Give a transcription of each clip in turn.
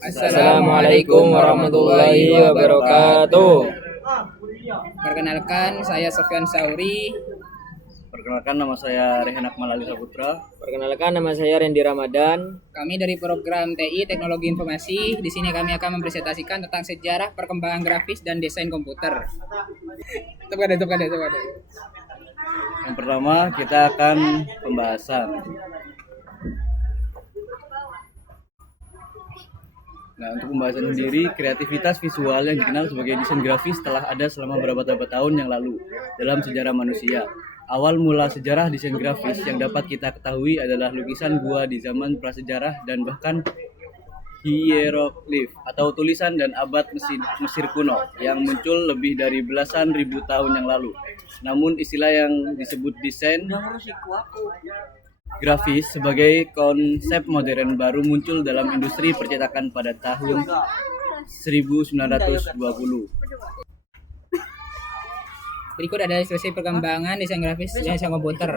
Assalamualaikum warahmatullahi wabarakatuh. Perkenalkan, saya Sofyan Sauri. Perkenalkan, nama saya Rehan Akmal Ali Saputra. Perkenalkan, nama saya Randy Ramadan. Kami dari program TI Teknologi Informasi. Di sini kami akan mempresentasikan tentang sejarah perkembangan grafis dan desain komputer. Tepuk tangan. Yang pertama, kita akan pembahasan. Nah, untuk pembahasan sendiri, kreativitas visual yang dikenal sebagai desain grafis telah ada selama beberapa tahun yang lalu dalam sejarah manusia. Awal mula sejarah desain grafis yang dapat kita ketahui adalah lukisan gua di zaman prasejarah dan bahkan hieroglif atau tulisan dan abad Mesir kuno yang muncul lebih dari belasan ribu tahun yang lalu. Namun istilah yang disebut desain grafis sebagai konsep modern baru muncul dalam industri percetakan pada tahun 1920. Berikut ada ilustrasi perkembangan desain grafis dan desain komputer.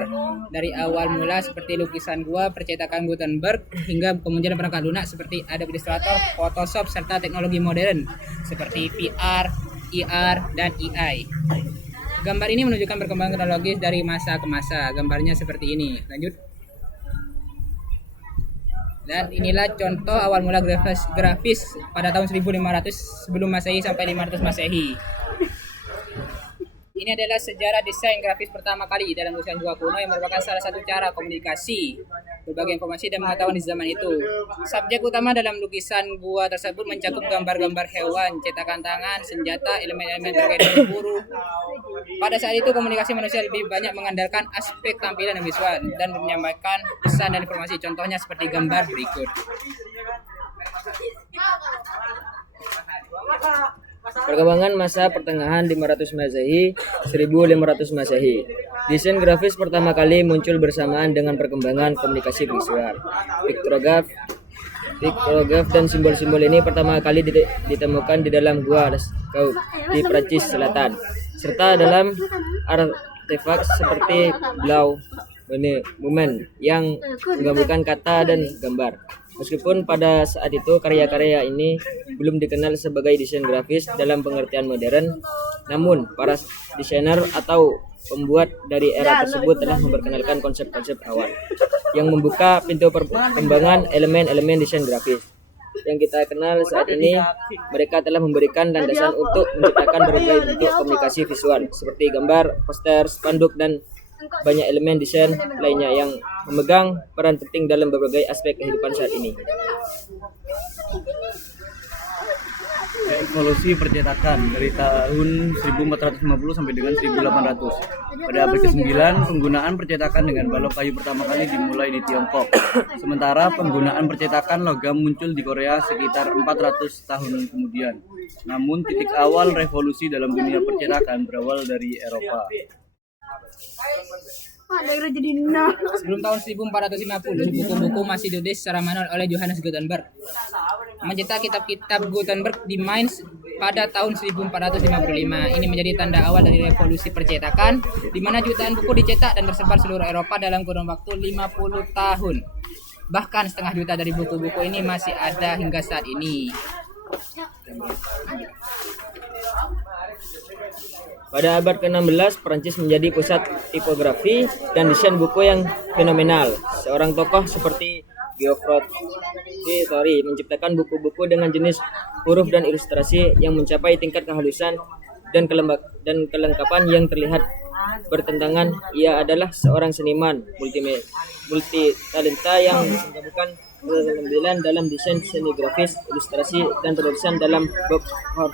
Dari awal mula seperti lukisan gua, percetakan Gutenberg, hingga kemunculan perangkat lunak seperti Adobe Illustrator, Photoshop, serta teknologi modern seperti VR, IR, dan AI. Gambar ini menunjukkan perkembangan teknologis dari masa ke masa. Gambarnya seperti ini. Lanjut. Dan inilah contoh awal mula grafis pada tahun 1500 sebelum Masehi sampai 500 Masehi. Ini adalah sejarah desain grafis pertama kali dalam lukisan gua kuno yang merupakan salah satu cara komunikasi, berbagi informasi dan pengetahuan di zaman itu. Subjek utama dalam lukisan gua tersebut mencakup gambar-gambar hewan, cetakan tangan, senjata, elemen-elemen terkait dengan berburu. Pada saat itu komunikasi manusia lebih banyak mengandalkan aspek tampilan dan visual dan menyampaikan pesan dan informasi. Contohnya seperti gambar berikut. Perkembangan masa pertengahan 500 Masehi, 1500 Masehi. Desain grafis pertama kali muncul bersamaan dengan perkembangan komunikasi visual. Piktograf dan simbol-simbol ini pertama kali ditemukan di dalam gua Lascaux di Prancis Selatan, serta dalam artefak seperti blau monumen yang menggabungkan kata dan gambar. Meskipun pada saat itu karya-karya ini belum dikenal sebagai desain grafis dalam pengertian modern, namun para desainer atau pembuat dari era tersebut telah memperkenalkan konsep-konsep awal yang membuka pintu perkembangan elemen-elemen desain grafis yang kita kenal saat ini. Mereka telah memberikan landasan untuk menciptakan berbagai bentuk komunikasi visual seperti gambar, poster, spanduk, dan banyak elemen desain lainnya yang memegang peran penting dalam berbagai aspek kehidupan saat ini. Evolusi percetakan dari tahun 1450 sampai dengan 1800. Pada abad ke-9, penggunaan percetakan dengan balok kayu pertama kali dimulai di Tiongkok. Sementara penggunaan percetakan logam muncul di Korea sekitar 400 tahun kemudian. Namun titik awal revolusi dalam dunia percetakan berawal dari Eropa. Sebelum tahun 1450, buku-buku masih ditulis secara manual oleh Johannes Gutenberg. Mencetak kitab-kitab Gutenberg di Mainz pada tahun 1455. Ini menjadi tanda awal dari revolusi percetakan, di mana jutaan buku dicetak dan tersebar seluruh Eropa dalam kurun waktu 50 tahun. Bahkan setengah juta dari buku-buku ini masih ada hingga saat ini. Pada abad ke-16, Prancis menjadi pusat tipografi dan desain buku yang fenomenal. Seorang tokoh seperti Geoffroy menciptakan buku-buku dengan jenis huruf dan ilustrasi yang mencapai tingkat kehalusan dan kelengkapan yang terlihat bertentangan. Ia adalah seorang seniman multi-talenta yang menggabungkan keterampilan dalam desain, seni grafis, ilustrasi, dan penulisan dalam box art.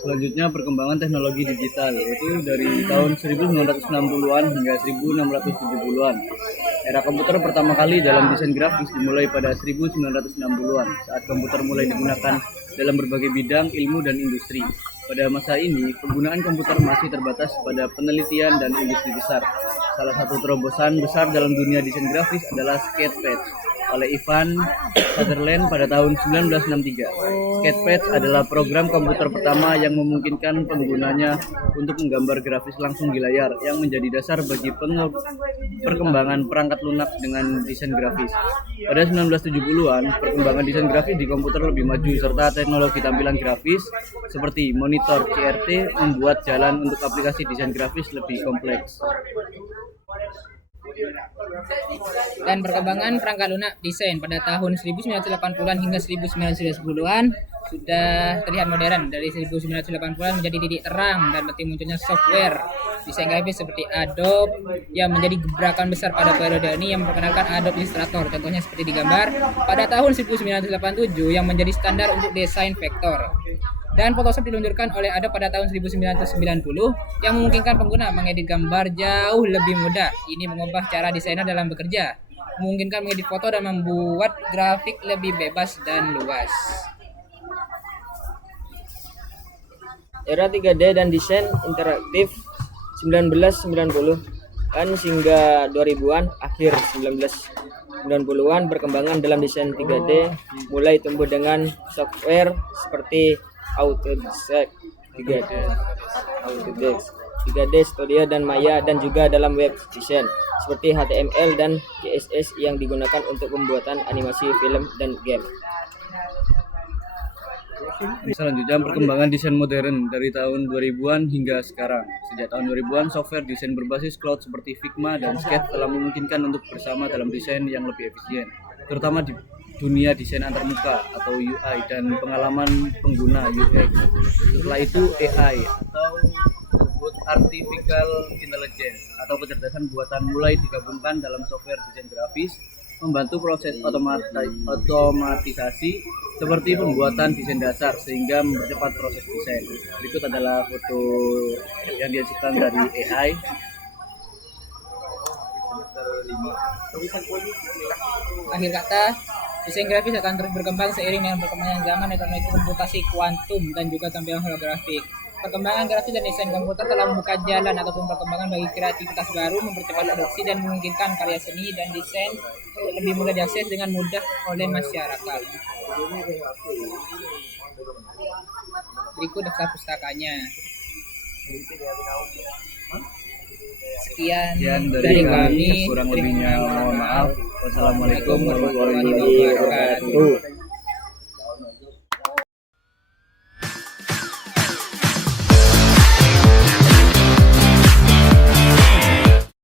Selanjutnya perkembangan teknologi digital, yaitu dari tahun 1960-an hingga 1670-an. Era komputer pertama kali dalam desain grafis dimulai pada 1960-an saat komputer mulai digunakan dalam berbagai bidang ilmu dan industri. Pada masa ini, penggunaan komputer masih terbatas pada penelitian dan industri besar. Salah satu terobosan besar dalam dunia desain grafis adalah Sketchpad oleh Ivan Sutherland pada tahun 1963. Sketchpad adalah program komputer pertama yang memungkinkan penggunanya untuk menggambar grafis langsung di layar, yang menjadi dasar bagi perkembangan perangkat lunak dengan desain grafis. Pada 1970-an, perkembangan desain grafis di komputer lebih maju serta teknologi tampilan grafis seperti monitor CRT membuat jalan untuk aplikasi desain grafis lebih kompleks. Dan perkembangan perangkat lunak desain pada tahun 1980-an hingga 1990-an sudah terlihat modern. Dari 1980-an menjadi titik terang dan penting munculnya software desain grafis seperti Adobe yang menjadi gebrakan besar pada periode ini, yang memperkenalkan Adobe Illustrator, contohnya seperti digambar pada tahun 1987 yang menjadi standar untuk desain vektor. Dan Photoshop diluncurkan oleh Adobe pada tahun 1990 yang memungkinkan pengguna mengedit gambar jauh lebih mudah. Ini mengubah cara desainer dalam bekerja, memungkinkan mengedit foto dan membuat grafik lebih bebas dan luas. Era 3D dan desain interaktif 1990-an hingga 2000-an, akhir 1990-an, perkembangan dalam desain 3D mulai tumbuh dengan software seperti Autodesk 3D Studio dan Maya, dan juga dalam web design seperti HTML dan CSS yang digunakan untuk pembuatan animasi film dan game. Selanjutnya, perkembangan desain modern dari tahun 2000-an hingga sekarang. Sejak tahun 2000-an, software desain berbasis cloud seperti Figma dan Sketch telah memungkinkan untuk bersama dalam desain yang lebih efisien, terutama di dunia desain antarmuka atau UI dan pengalaman pengguna UX. Setelah itu, AI atau disebut Artificial Intelligence atau kecerdasan buatan mulai digabungkan dalam software desain grafis, membantu proses otomatisasi seperti pembuatan desain dasar sehingga mempercepat proses desain. Berikut adalah foto yang dihasilkan dari AI. Akhir kata, desain grafis akan terus berkembang seiring dengan perkembangan zaman dan teknologi komputasi kuantum dan juga tampilan holografik. Perkembangan grafis dan desain komputer telah membuka jalan ataupun perkembangan bagi kreativitas baru, mempercepat produksi dan memungkinkan karya seni dan desain lebih mudah diakses dengan mudah oleh masyarakat. Berikut daftar pustakanya. Sekian dari kami. Kurang lebihnya mohon maaf. Wassalamualaikum warahmatullahi warahmatullahi wabarakatuh. wabarakatuh.